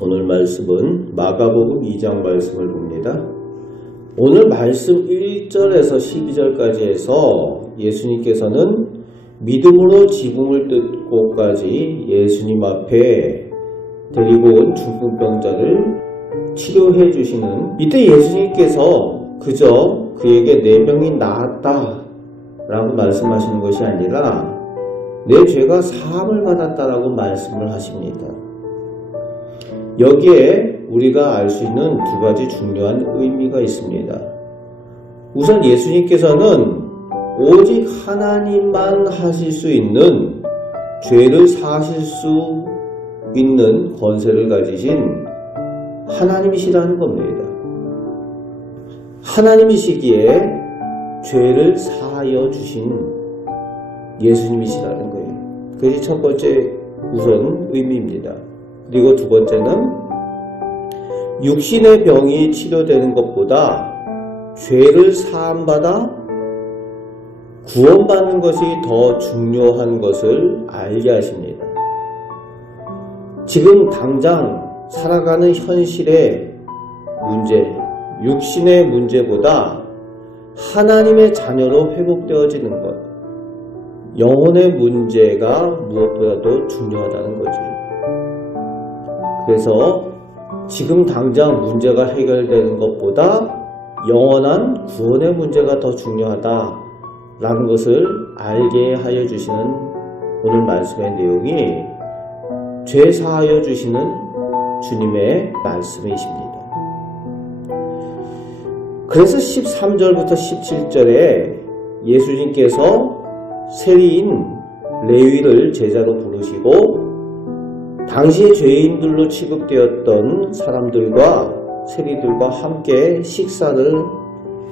오늘 말씀은 마가복음 2장 말씀을 봅니다. 오늘 말씀 1절에서 12절까지 해서 예수님께서는 믿음으로 지붕을 뜯고까지 예수님 앞에 데리고 온 중풍병자를 치료해 주시는, 이때 예수님께서 그저 그에게 4명이 나았다 라고 말씀하시는 것이 아니라 내 죄가 사함을 받았다라고 말씀을 하십니다. 여기에 우리가 알 수 있는 2가지 중요한 의미가 있습니다. 우선 예수님께서는 오직 하나님만 하실 수 있는, 죄를 사하실 수 있는 권세를 가지신 하나님이시라는 겁니다. 하나님이시기에 죄를 사하여 주신 예수님이시라는 거예요. 그것이 첫 번째 우선 의미입니다. 그리고 2번째는 육신의 병이 치료되는 것보다 죄를 사함받아 구원받는 것이 더 중요한 것을 알게 하십니다. 지금 당장 살아가는 현실의 문제, 육신의 문제보다 하나님의 자녀로 회복되어지는 것, 영혼의 문제가 무엇보다도 중요하다는 거죠. 그래서 지금 당장 문제가 해결되는 것보다 영원한 구원의 문제가 더 중요하다라는 것을 알게 하여 주시는 오늘 말씀의 내용이 죄 사하여 주시는 주님의 말씀이십니다. 그래서 13절부터 17절에 예수님께서 세리인 레위를 제자로 부르시고 당시의 죄인들로 취급되었던 사람들과 세리들과 함께 식사를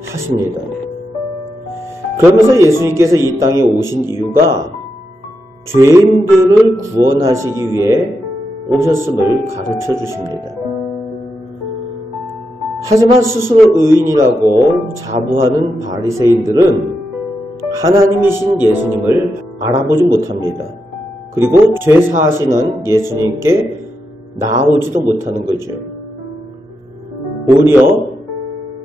하십니다. 그러면서 예수님께서 이 땅에 오신 이유가 죄인들을 구원하시기 위해 오셨음을 가르쳐 주십니다. 하지만 스스로 의인이라고 자부하는 바리새인들은 하나님이신 예수님을 알아보지 못합니다. 그리고 죄 사하시는 예수님께 나오지도 못하는 거죠. 오히려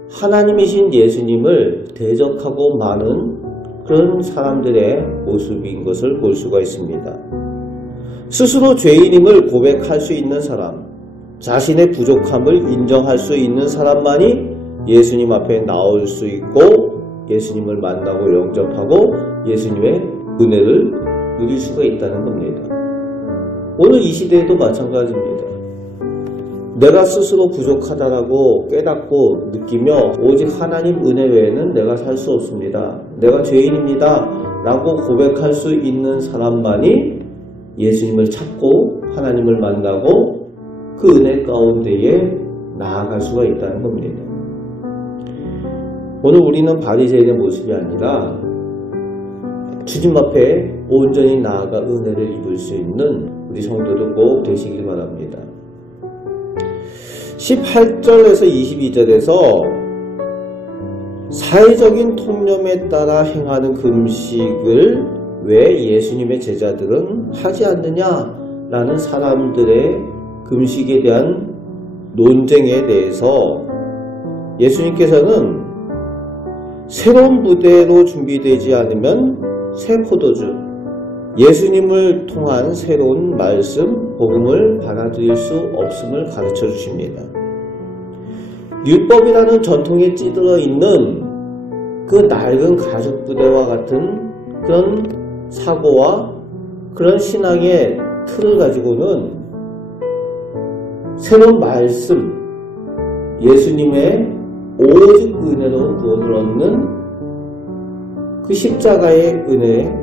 하나님이신 예수님을 대적하고 마는 그런 사람들의 모습인 것을 볼 수가 있습니다. 스스로 죄인임을 고백할 수 있는 사람, 자신의 부족함을 인정할 수 있는 사람만이 예수님 앞에 나올 수 있고 예수님을 만나고 영접하고 예수님의 은혜를 누릴 수가 있다는 겁니다. 오늘 이 시대에도 마찬가지입니다. 내가 스스로 부족하다라고 깨닫고 느끼며 오직 하나님 은혜 외에는 내가 살 수 없습니다. 내가 죄인입니다 라고 고백할 수 있는 사람만이 예수님을 찾고 하나님을 만나고 그 은혜 가운데에 나아갈 수가 있다는 겁니다. 오늘 우리는 바리새인의 모습이 아니라 주님 앞에 온전히 나아가 은혜를 입을 수 있는 우리 성도들 꼭 되시길 바랍니다. 18절에서 22절에서 사회적인 통념에 따라 행하는 금식을 왜 예수님의 제자들은 하지 않느냐라는 사람들의 금식에 대한 논쟁에 대해서 예수님께서는 새로운 부대로 준비되지 않으면 새 포도주, 예수님을 통한 새로운 말씀, 복음을 받아들일 수 없음을 가르쳐 주십니다. 율법이라는 전통에 찌들어 있는 그 낡은 가죽 부대와 같은 그런 사고와 그런 신앙의 틀을 가지고는 새로운 말씀, 예수님의 오직 은혜로운 구원을 얻는 그 십자가의 은혜,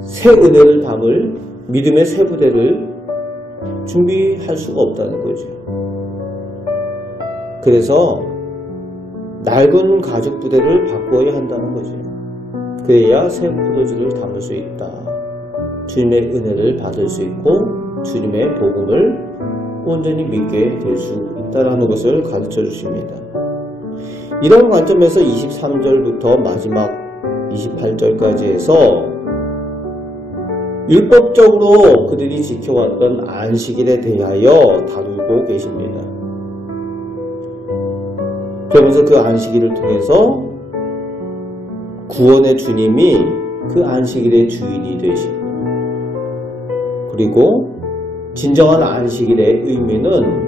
새 은혜를 담을 믿음의 새 부대를 준비할 수가 없다는 거죠. 그래서 낡은 가죽 부대를 바꿔야 한다는 거죠. 그래야 새 포도주를 담을 수 있다. 주님의 은혜를 받을 수 있고 주님의 복음을 온전히 믿게 될 수 있다는 것을 가르쳐 주십니다. 이런 관점에서 23절부터 마지막 28절까지 해서 율법적으로 그들이 지켜왔던 안식일에 대하여 다루고 계십니다. 그러면서 그 안식일을 통해서 구원의 주님이 그 안식일의 주인이 되시고, 그리고 진정한 안식일의 의미는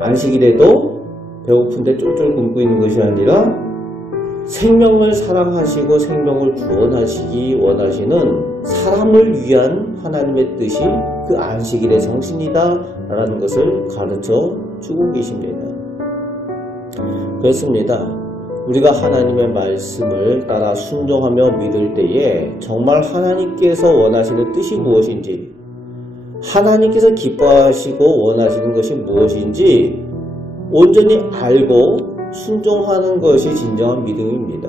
안식일에도 배고픈데 쫄쫄 굶고 있는 것이 아니라 생명을 사랑하시고 생명을 구원하시기 원하시는 사람을 위한 하나님의 뜻이 그 안식일의 정신이다 라는 것을 가르쳐 주고 계십니다. 그렇습니다. 우리가 하나님의 말씀을 따라 순종하며 믿을 때에 정말 하나님께서 원하시는 뜻이 무엇인지, 하나님께서 기뻐하시고 원하시는 것이 무엇인지 온전히 알고 순종하는 것이 진정한 믿음입니다.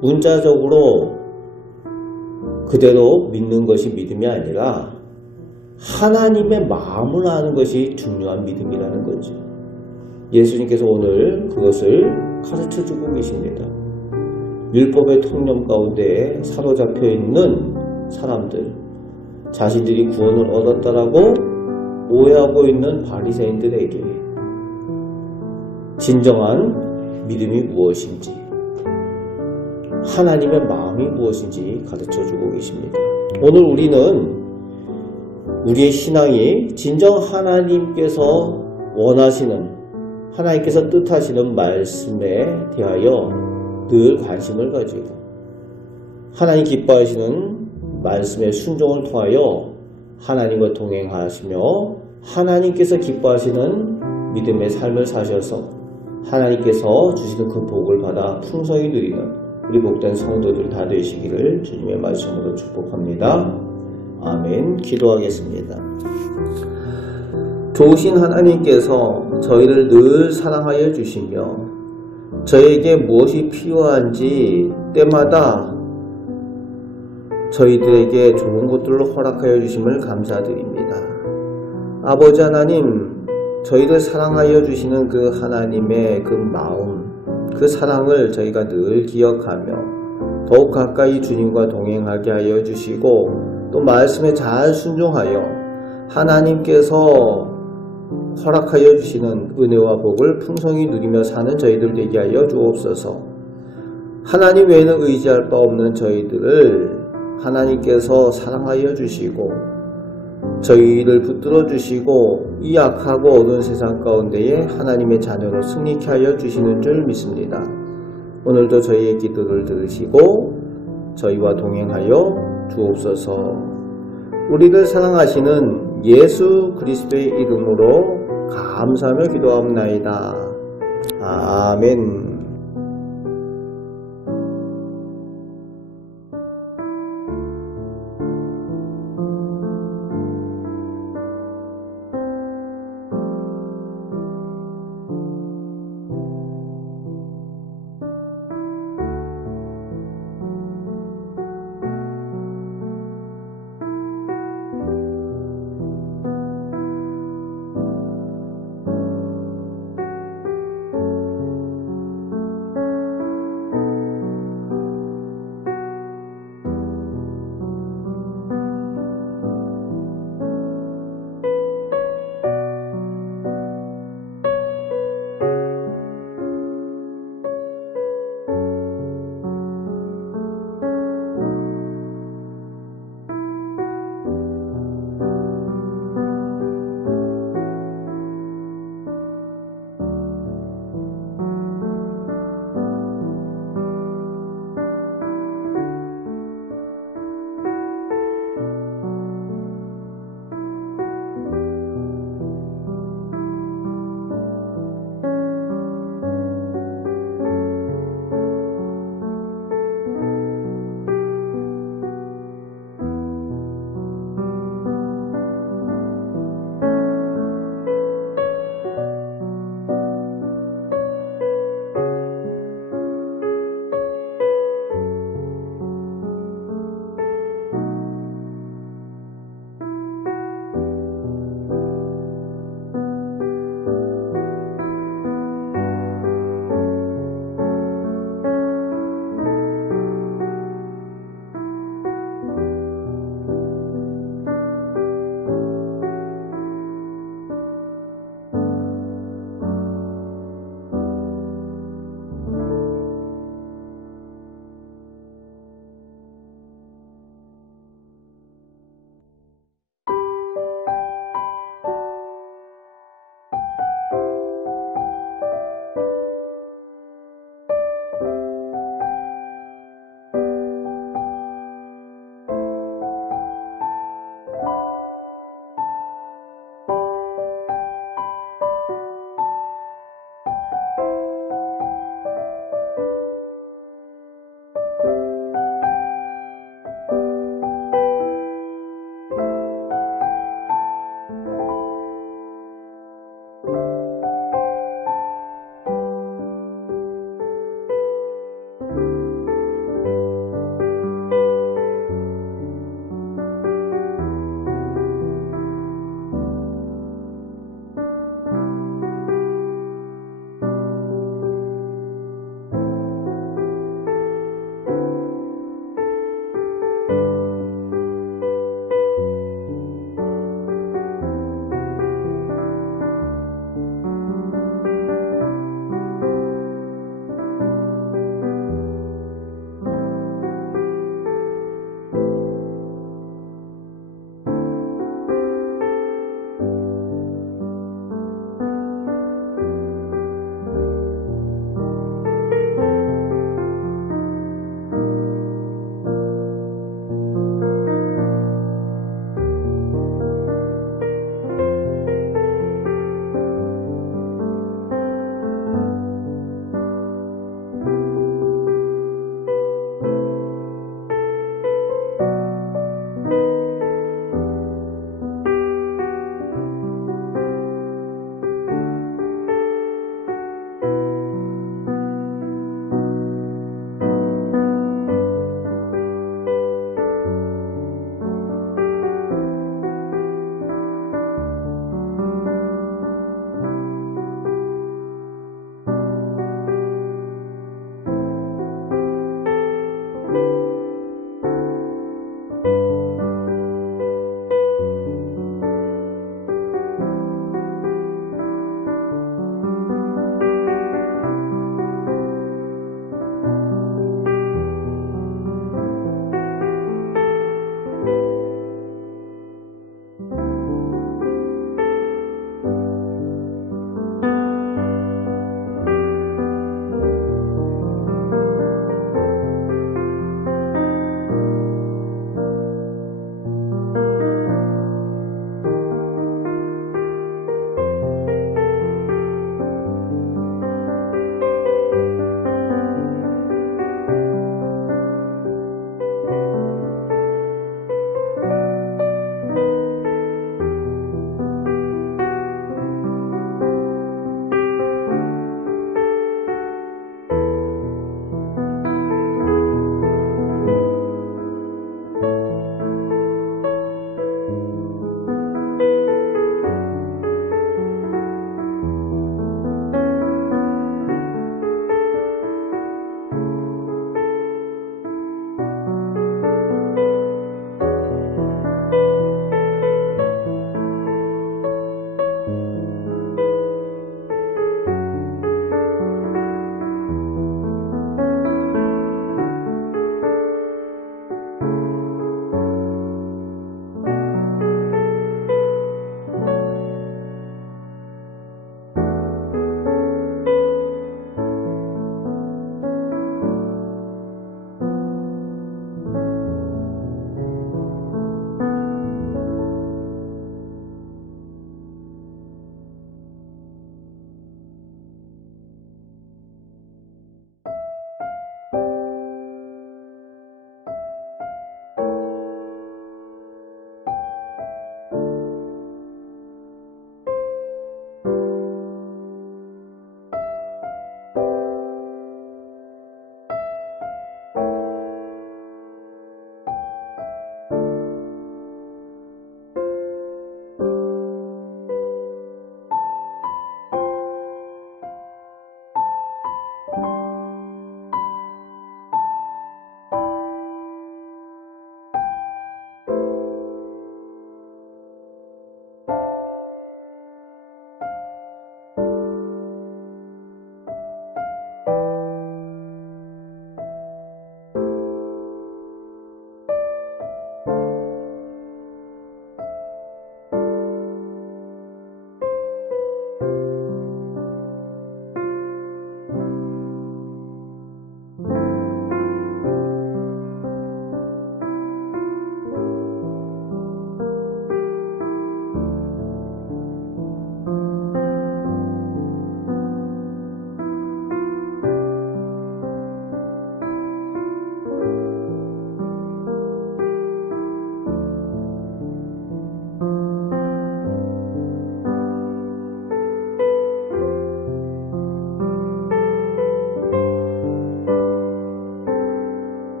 문자적으로 그대로 믿는 것이 믿음이 아니라 하나님의 마음을 아는 것이 중요한 믿음이라는 거죠. 예수님께서 오늘 그것을 가르쳐주고 계십니다. 율법의 통념 가운데 사로잡혀 있는 사람들, 자신들이 구원을 얻었다라고 오해하고 있는 바리새인들에게 진정한 믿음이 무엇인지, 하나님의 마음이 무엇인지 가르쳐주고 계십니다. 오늘 우리는 우리의 신앙이 진정 하나님께서 원하시는, 하나님께서 뜻하시는 말씀에 대하여 늘 관심을 가지고 하나님 기뻐하시는 말씀의 순종을 통하여 하나님과 동행하시며 하나님께서 기뻐하시는 믿음의 삶을 사셔서 하나님께서 주시는 그 복을 받아 풍성히 누리는 우리 복된 성도들 다 되시기를 주님의 말씀으로 축복합니다. 아멘. 기도하겠습니다. 좋으신 하나님께서 저희를 늘 사랑하여 주시며 저에게 무엇이 필요한지 때마다 저희들에게 좋은 것들을 허락하여 주심을 감사드립니다. 아버지 하나님, 저희를 사랑하여 주시는 그 하나님의 그 마음, 그 사랑을 저희가 늘 기억하며 더욱 가까이 주님과 동행하게 하여 주시고 또 말씀에 잘 순종하여 하나님께서 허락하여 주시는 은혜와 복을 풍성히 누리며 사는 저희들 되게 하여 주옵소서. 하나님 외에는 의지할 바 없는 저희들을 하나님께서 사랑하여 주시고 저희를 붙들어 주시고 이 약하고 어두운 세상 가운데에 하나님의 자녀로 승리케 하여 주시는 줄 믿습니다. 오늘도 저희의 기도를 들으시고 저희와 동행하여 주옵소서. 우리를 사랑하시는 예수 그리스도의 이름으로 감사하며 기도하옵나이다. 아멘.